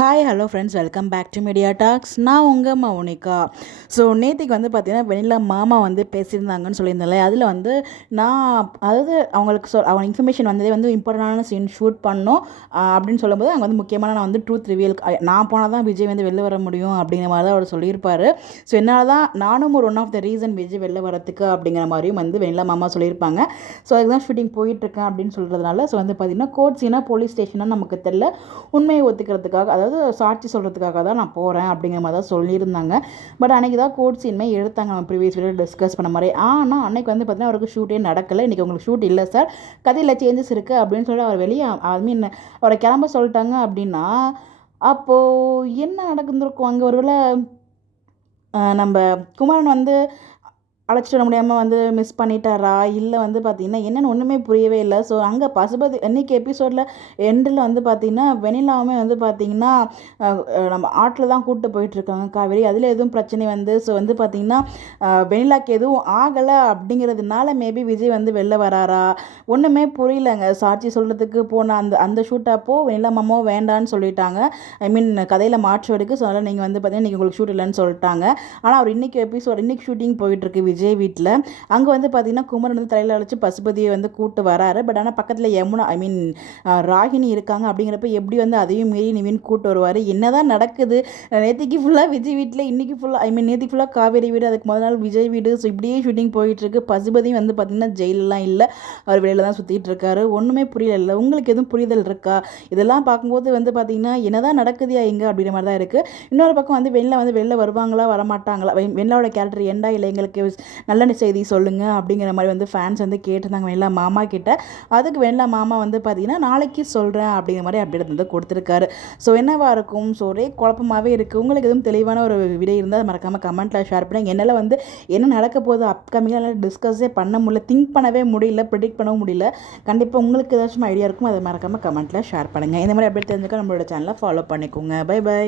Hi hello friends, welcome back to media talks. நான் உங்கள் Mounika. So நேற்றுக்கு வந்து பார்த்தீங்கன்னா வெண்ணிலா மாமா வந்து பேசியிருந்தாங்கன்னு சொல்லியிருந்தாலே, அதில் வந்து நான் அதாவது அவங்களுக்கு அவங்க இன்ஃபர்மேஷன் வந்ததே வந்து இம்பார்ட்டண்டான சீன் ஷூட் பண்ணோம் அப்படின்னு சொல்லும்போது அங்கே வந்து முக்கியமான நான் வந்து ட்ரூத் ரிவீல் நான் போனால் தான் விஜய் வந்து வெளில வர முடியும் அப்படிங்கிற மாதிரி தான் அவர் சொல்லியிருப்பார். ஸோ என்னால் தான் நானும் ஒரு one of the reason Vijay வெளில வரத்துக்கு அப்படிங்கிற மாதிரியும் வந்து வெண்ணிலா மாமா சொல்லியிருப்பாங்க. ஸோ அதுக்கு தான் ஷூட்டிங் போயிட்டுருக்கேன் அப்படின்னு சொல்கிறதுனால ஸோ வந்து பார்த்திங்கன்னா கோர்ட் சீனாக போலீஸ் ஸ்டேஷனாக நமக்கு தெரியல, உண்மையை ஒத்துக்கிறதுக்காக அதாவது சாட்சி சொல்கிறதுக்காக தான் நான் போகிறேன் அப்படிங்கிற மாதிரி தான் சொல்லியிருந்தாங்க. பட் அன்றைக்கி தான் கோர்ட் சீனுமே எடுத்தாங்க, நம்ம ப்ரீவியஸ் வீடியோ டிஸ்கஸ் பண்ண மாதிரி. ஆனால் அன்றைக்கி வந்து பார்த்திங்கன்னா அவருக்கு ஷூட்டே நடக்கலை. இன்றைக்கி உங்களுக்கு ஷூட் இல்லை சார், கதையில் சேஞ்சஸ் இருக்குது அப்படின்னு சொல்லி அவர் வெளியே மீன் அவரை கிளம்ப சொல்லிட்டாங்க. அப்படின்னா அப்போது என்ன நடந்துருக்கும் அங்கே? ஒருவேளை நம்ம குமரன் வந்து அழைச்சிட்டு வர முடியாமல் வந்து மிஸ் பண்ணிட்டாரா, இல்லை வந்து பார்த்திங்கன்னா என்னென்னு ஒன்றுமே புரியவே இல்லை. ஸோ அங்கே பசுபதி இன்றைக்கி எபிசோடில் எண்டில் வந்து பார்த்திங்கன்னா வெண்ணிலாவுமே வந்து பார்த்திங்கன்னா நம்ம ஆட்டில் தான் கூப்பிட்டு போயிட்டுருக்காங்க காவேரி. அதில் எதுவும் பிரச்சனை வந்து ஸோ வந்து பார்த்திங்கன்னா வெண்ணிலாக்கு எதுவும் ஆகலை அப்படிங்கிறதுனால மேபி விஜய் வந்து வெளில வராரா ஒன்றுமே புரியலைங்க. சாட்சி சொல்கிறதுக்கு போன அந்த அந்த ஷூட்டப்போ வெண்ணிலா மாமா வேண்டான்னு சொல்லிட்டாங்க. ஐ மீன் கதையில் மாற்றம் இருக்குது. ஸோ அதனால் நீங்கள் வந்து பார்த்திங்கன்னா இன்றைக்கி உங்களுக்கு ஷூட் இல்லைன்னு சொல்லிட்டாங்க. ஆனால் அவர் இன்றைக்கி ஷூட்டிங் போயிட்டுருக்கு விஜய் வீட்டில். அங்கே வந்து பார்த்திங்கன்னா குமரன் வந்து தலையில் அழைச்சி பசுபதியை வந்து கூப்பிட்டு வராரு. பட் ஆனால் பக்கத்தில் யமுனா ஐ மீன் ராகினி இருக்காங்க. அப்படிங்கிறப்ப எப்படி வந்து அதையும் மீறி நிவின் கூப்பிட்டு வருவார்? என்ன தான் நடக்குது? நேற்றுக்கு ஃபுல்லாக விஜய் வீட்டில், இன்றைக்கி ஃபுல்லாக ஐ மீன் நேற்றுக்கு ஃபுல்லாக காவேரி வீடு, அதுக்கு முதல் நாள் விஜய் வீடு. ஸோ இப்படியே ஷூட்டிங் போயிட்டுருக்கு. பசுபதியும் வந்து பார்த்திங்கன்னா ஜெயிலெலாம் இல்லை, அவர் வெளியில் தான் சுற்றிட்டு இருக்காரு. ஒன்றுமே புரியல. உங்களுக்கு எதுவும் புரிதல் இருக்கா? இதெல்லாம் பார்க்கும்போது வந்து பார்த்திங்கன்னா என்ன தான் நடக்குதியா இங்கே அப்படிங்கிற மாதிரி தான் இருக்குது. இன்னொரு பக்கம் வந்து வெளில வருவாங்களா வரமாட்டாங்களா, வெண்ணிலாவோட கேரக்டர் ஏண்டா இல்லை எங்களுக்கு நல்ல செய்தி சொல்லுங்கள் அப்படிங்கிற மாதிரி வந்து ஃபேன்ஸ் வந்து கேட்டிருந்தாங்க வெண்ணிலா மாமா கிட்ட. அதுக்கு வெண்ணிலா மாமா வந்து பார்த்திங்கன்னா நாளைக்கு சொல்கிறேன் அப்படிங்கிற மாதிரி அப்டேட் வந்து கொடுத்துருக்காரு. ஸோ என்னவா இருக்கும்? ஸோ ஒரே குழப்பமாகவே இருக்குது. உங்களுக்கு எதுவும் தெளிவான ஒரு விடை இருந்தால் மறக்காமல் கமெண்ட்டில் ஷேர் பண்ணுங்கள். என்னால் வந்து என்ன நடக்க போகுது அப்கமிங்காக டிஸ்கஸே பண்ண முடியல, திங்க் பண்ணவே முடியல, ப்ரிடிக்ட் பண்ணவும் முடியல. கண்டிப்பாக உங்களுக்கு ஏதாச்சும் ஐடியா இருக்கும், அதை மறக்காமல் கமெண்ட்டில் ஷேர் பண்ணுங்கள். இந்த மாதிரி அப்டேட் தெரிஞ்சுக்க நம்மளோட சேனலை ஃபாலோ பண்ணிக்கோங்க. Bye by.